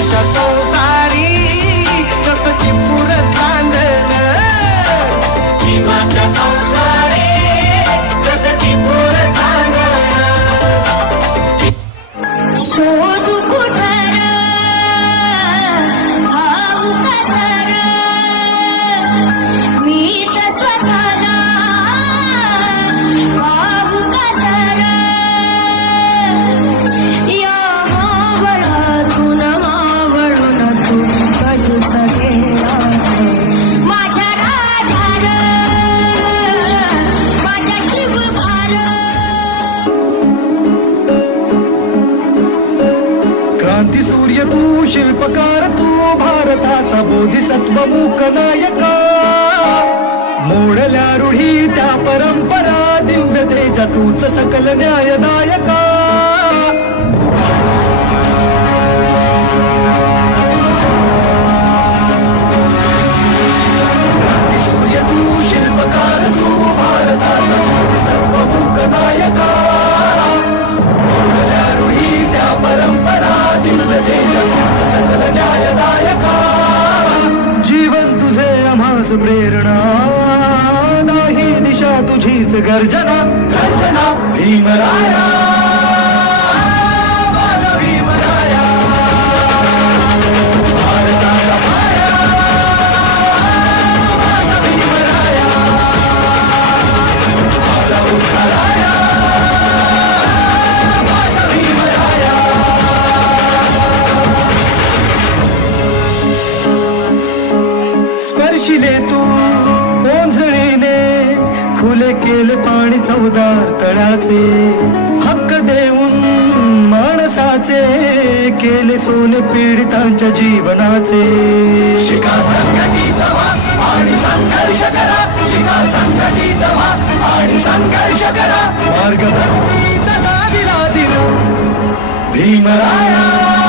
भीमाच्या संसारी कसं चिपूर चांदण भीमाच्या संसारी कसं चिपूर चांदण शोधू कुठर भाऊ कसर मीच स्वतःला भाऊ कसर या मावळातून मावळून तू कधीच गेला माझ्या राधार माझ्या शिवभार क्रांती सूर्य तू शिल्पकार तू भारताचा बोधिसत्व मूक नायका मोडल्या रूढी त्या परंपरा दिव्य तेजा तूच सकल न्यायदायका क्रांती सूर्य तू शिल्पकार तू भारताचा बोधिसत्व मूक नायका मोडल्या रूढी त्या परंपरा दिव्य तेजा तूच सकल न्यायदायका जीवन तुझे आम्हास प्रेरणा नाही दिशा तुझीच गर्जना गर्जना भीमराया माझा भीमराया भारताचा माया माझा भीमराया मला उद्धाराया माझा भीमराया स्पर्शिले तू ओंजळीने खुले केले पाणी चौदार तळाचे हक्क देऊन माणसाचे केले सोने पीडितांच्या जीवनाचे शिका संघटित व्हा आणि संघर्ष करा शिका संघटित व्हा आणि संघर्ष करा मार्ग भक्तीचा दाविला दिला भीमराया